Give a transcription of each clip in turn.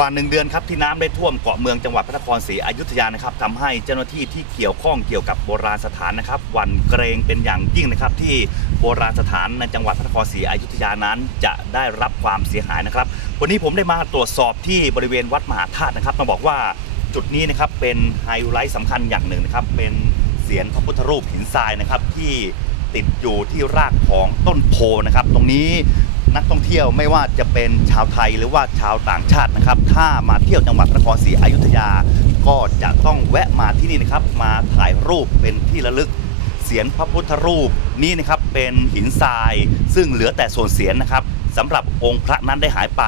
ว่าหนึ่งเดือนครับที่น้ำได้ท่วมเกาะเมืองจังหวัดพระนครศรีอยุธยานะครับทำให้เจ้าหน้าที่ที่เกี่ยวข้องเกี่ยวกับโบราณสถานนะครับหวั่นเกรงเป็นอย่างยิ่งนะครับที่โบราณสถานในจังหวัดพระนครศรีอยุธยานั้น จะได้รับความเสียหายนะครับ วันนี้ผมได้มาตรวจสอบที่บริเวณวัดมหาธาตุนะครับต้องบอกว่าจุดนี้นะครับเป็นไฮไลท์สำคัญอย่างหนึ่งนะครับเป็นเสียนพระพุทธรูปหินทรายนะครับที่ติดอยู่ที่รากของต้นโพนะครับ ตรงนี้ นักท่องเที่ยวไม่ว่าจะเป็นชาวไทยหรือว่าชาวต่างชาตินะครับ ถ้ามาเที่ยวจังหวัดพระนครศรีอยุธยา ก็จะต้องแวะมาที่นี่นะครับ มาถ่ายรูปเป็นที่ระลึกเสียนพระพุทธรูปนี่นะครับเป็นหินทราย ซึ่งเหลือแต่ส่วนเสียนนะครับสำหรับองค์พระนั้นได้หายไป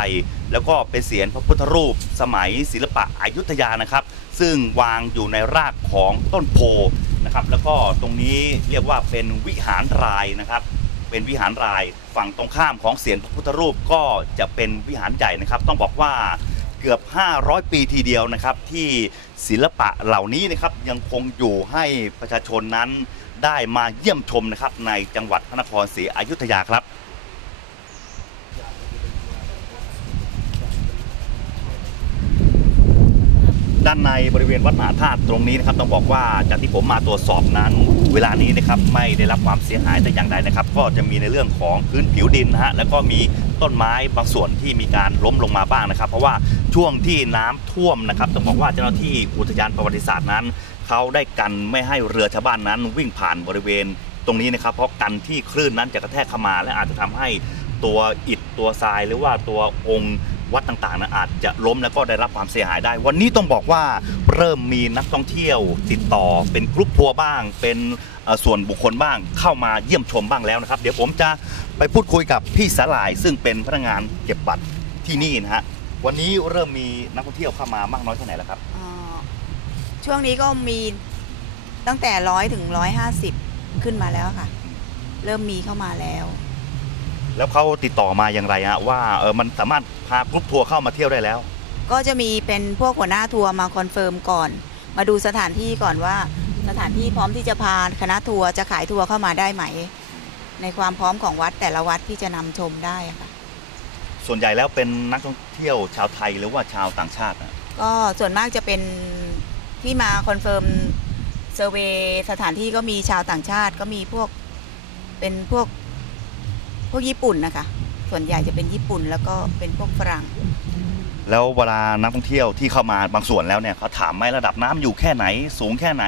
แล้วก็เป็นเสียนพระพุทธรูป สมัยศิลปะอยุธยานะครับ ซึ่งวางอยู่ในรากของต้นโพนะครับ แล้วก็ตรงนี้เรียกว่าเป็นวิหารรายนะครับ เป็นวิหารราย ฝั่งตรงข้ามของเสียนพระพุทธรูปก็จะเป็นวิหารใหญ่นะครับ ต้องบอกว่าเกือบ 500 ปีทีเดียวนะครับ ที่ศิลปะเหล่านี้นะครับยังคงอยู่ให้ประชาชนนั้นได้มาเยี่ยมชมนะครับในจังหวัดพระนครศรีอยุธยาครับ ด้านในบริเวณวัดมหาธาตุตรงนี้นะครับต้องบอกว่าจากที่ผมมาตรวจสอบนั้น เวลานี้นะครับไม่ได้รับความเสียหายแต่อย่างใดนะครับ ก็จะมีในเรื่องของพื้นผิวดินนะฮะแล้วก็มีต้นไม้บางส่วนที่มีการล้มลงมาบ้างนะครับ เพราะว่าช่วงที่น้ำท่วมนะครับต้องบอกว่าเจ้าหน้าที่อุทยานประวัติศาสตร์นั้นเขาได้กันไม่ให้เรือชาวบ้านนั้น วิ่งผ่านบริเวณตรงนี้นะครับเพราะกันที่คลื่นนั้นจะกระแทกเข้ามา และอาจจะทำให้ตัวอิฐตัวทรายหรือว่าตัวองค์ วัดต่างๆนะอาจจะล้มแล้วก็ได้รับความเสียหายได้ วันนี้ต้องบอกว่าเริ่มมีนักท่องเที่ยวติดต่อเป็นกรุ๊ปทัวร์บ้าง เป็นเอ่อส่วนบุคคลบ้างเข้ามาเยี่ยมชมบ้างแล้วนะครับ เดี๋ยวผมจะไปพูดคุยกับพี่สลาย ซึ่งเป็นพนักงานเก็บบัตรที่นี่นะฮะวันนี้เริ่มมีนักท่องเที่ยวเข้ามามากน้อยแค่ไหนแล้วครับอ่าช่วงนี้ก็มีตั้งแต่ร้อยถึงร้อยห้าสิบขึ้นมาแล้วค่ะ เริ่มมีเข้ามาแล้ว แล้วเขาติดต่อมาอย่างไรฮะว่าเออมันสามารถ พากรุ๊ปทัวร์เข้ามาเที่ยวได้แล้ว ก็จะมีเป็นพวกหัวหน้าทัวร์มาคอนเฟิร์มก่อน มาดูสถานที่ก่อนว่าสถานที่พร้อมที่จะพาคณะทัวร์จะขายทัวร์เข้ามาได้ไหม ในความพร้อมของวัดแต่ละวัดที่จะนำชมได้อะค่ะ ส่วนใหญ่แล้วเป็นนักท่องเที่ยวชาวไทยหรือว่าชาวต่างชาติอะก็ส่วนมากจะเป็นที่มาคอนเฟิร์มเซอร์เวยสถานที่ก็มีชาวต่างชาติก็มีพวกเป็นพวกพวกญี่ปุ่นนะคะ ส่วนใหญ่จะเป็นญี่ปุ่น แล้วก็เป็นพวกฝรั่ง แล้วเวลานักท่องเที่ยวที่เข้ามาบางส่วนแล้วเนี่ยเขาถามไหมระดับน้ำอยู่แค่ไหน สูงแค่ไหน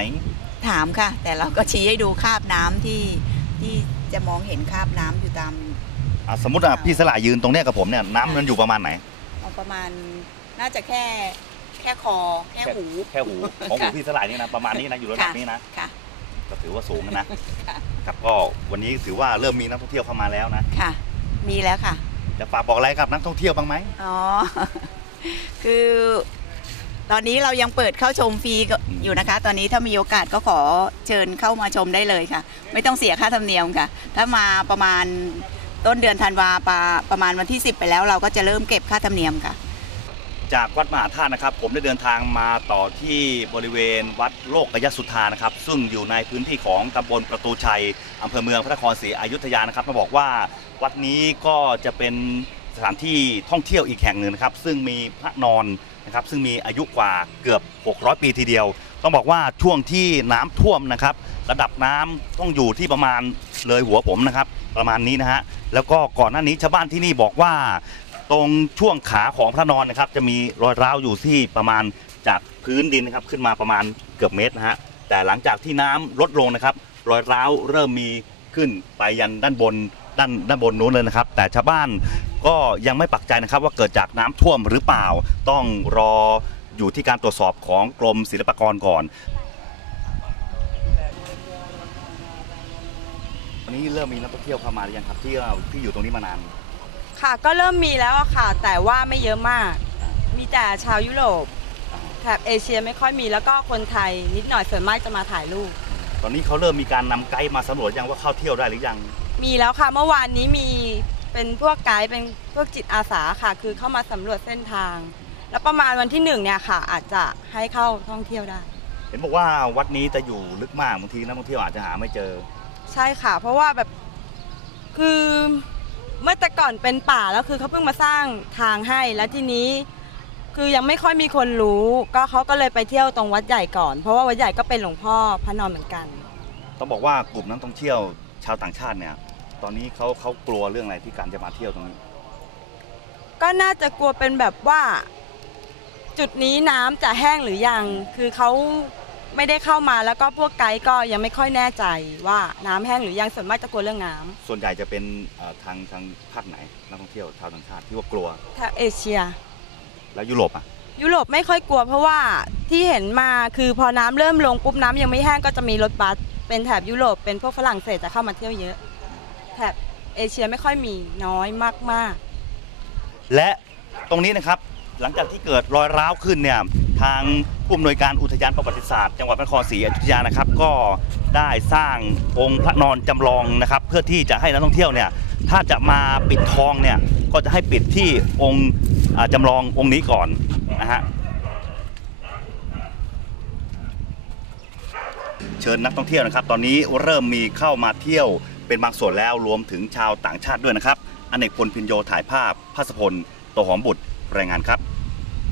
ถามค่ะ แต่เราก็ชี้ให้ดูคราบน้ำที่ที่จะมองเห็นคราบน้ำอยู่ตาม อะสมมติว่าพี่สละยืนตรงเนี้ยกับผมเนี่ยน้ำมันอยู่ประมาณไหน เอาประมาณน่าจะแค่แค่คอแค่หู แค่หูของหูค่ะพี่สละนี่นะประมาณนี้นะอยู่ระดับนี้นะค่ะ ก็ถือว่าสูงนะค่ะครับก็วันนี้ถือว่าเริ่มมีนักท่องเที่ยวเข้ามาแล้วนะ ค่ะ มีแล้วค่ะ จะฝากบอกอะไรกับนักท่องเที่ยวบ้างไหมอ๋อ คือตอนนี้เรายังเปิดเข้าชมฟรีก็อยู่นะคะ ตอนนี้ถ้ามีโอกาสก็ขอเชิญเข้ามาชมได้เลยค่ะ ไม่ต้องเสียค่าธรรมเนียมค่ะ ถ้ามาประมาณต้นเดือนธันวาปาประมาณวันที่ 10 ไปแล้วเราก็จะเริ่มเก็บค่าธรรมเนียมค่ะ จากวัดมหาธาตุนะครับ ผมได้เดินทางมาต่อที่บริเวณวัดโลกกยสุธานะครับ ซึ่งอยู่ในพื้นที่ของตำบลประตูชัยอำเภอเมืองพระนครศรีอยุธยานะครับมาบอกว่าวัดนี้ก็จะเป็นสถานที่ท่องเที่ยวอีกแห่งหนึ่งนะครับ ซึ่งมีพระนอนนะครับซึ่งมีอายุกว่าเกือบ 600 ปีทีเดียว ต้องบอกว่าช่วงที่น้ำท่วมนะครับ ระดับน้ำต้องอยู่ที่ประมาณเลยหัวผมนะครับ ประมาณนี้นะฮะแล้วก็ก่อนหน้านี้ชาวบ้านที่นี่บอกว่า ตรงช่วงขาของพระนอนนะครับ จะมีรอยร้าวอยู่ที่ประมาณจากพื้นดินนะครับขึ้นมาประมาณเกือบเมตรนะฮะแต่หลังจากที่น้ำลดลงนะครับ รอยร้าวเริ่มมีขึ้นไปยันด้านบนด้านด้านบนนู้นเลยนะครับ แต่ชาวบ้านก็ยังไม่ปักใจนะครับว่าเกิดจากน้ำท่วมหรือเปล่า ต้องรออยู่ที่การตรวจสอบของกรมศิลปากรก่อนวันนี้เริ่มมีนักท่องเที่ยวเข้ามาหรือยังครับที่ที่อยู่ตรงนี้มานาน ค่ะ ก็เริ่มมีแล้วอะค่ะ แต่ว่าไม่เยอะมาก มีแต่ชาวยุโรปแถบเอเชียไม่ค่อยมีแล้วก็คนไทยนิดหน่อยส่วนมากจะมาถ่ายรูป ตอนนี้เขาเริ่มมีการนำไกด์มาสำรวจยังว่าเข้าเที่ยวได้หรือยัง มีแล้วค่ะเมื่อวานนี้มีเป็นพวกไกด์เป็นพวกจิตอาสาค่ะ คือเข้ามาสำรวจเส้นทาง แล้วประมาณวันที่หนึ่งเนี่ยค่ะ อาจจะให้เข้าท่องเที่ยวได้ เห็นบอกว่าวัดนี้จะอยู่ลึกมากบางทีนักท่องเที่ยวอาจจะหาไม่เจอ ใช่ค่ะ เพราะว่าแบบคือ เมื่อแต่ก่อนเป็นป่าแล้วคือเขาเพิ่งมาสร้างทางให้แล้วทีนี้ คือยังไม่ค่อยมีคนรู้ ก็เขาก็เลยไปเที่ยวตรงวัดใหญ่ก่อน เพราะว่าวัดใหญ่ก็เป็นหลวงพ่อพระนอนเหมือนกัน ต้องบอกว่ากลุ่มนักท่องเที่ยวชาวต่างชาติเนี่ย ตอนนี้เขาเขากลัวเรื่องอะไรที่การจะมาเที่ยวตรงนี้ ก็น่าจะกลัวเป็นแบบว่า จุดนี้น้ำจะแห้งหรือยัง คือเขา ไม่ได้เข้ามาแล้วก็พวกไกด์ก็ยังไม่ค่อยแน่ใจว่าน้ำแห้งหรือยังส่วนมากจะกลัวเรื่องน้ำส่วนใหญ่จะเป็นเอ่อทางทางภาคไหนนักท่องเที่ยวชาวต่างชาติที่ว่ากลัวแถบเอเชีย แล้วยุโรปอะยุโรปไม่ค่อยกลัวเพราะว่าที่เห็นมาคือพอน้ำเริ่มลงปุ๊บน้ำยังไม่แห้งก็จะมีรถบัสเป็นแถบยุโรปเป็นพวกฝรั่งเศสจะเข้ามาเที่ยวเยอะ แถบเอเชียไม่ค่อยมีน้อยมากและตรงนี้นะครับหลังจากที่เกิดรอยร้าวขึ้นเนี่ย ทางผู้อำนวยการอุทยานประวัติศาสตร์จังหวัดพระนครศรีอยุธยานะครับ ก็ได้สร้างองค์พระนอนจำลองนะครับ เพื่อที่จะให้นักท่องเที่ยวเนี่ยถ้าจะมาปิดทองเนี่ยก็จะให้ปิดที่องค์อ่าจำลององค์นี้ก่อนนะฮะเชิญนักท่องเที่ยวนะครับ ตอนนี้เริ่มมีเข้ามาเที่ยวเป็นบางส่วนแล้วรวมถึงชาวต่างชาติด้วยนะครับอเนกพลพินโยถ่ายภาพพัสพลโตหอมบุตรรายงานครับ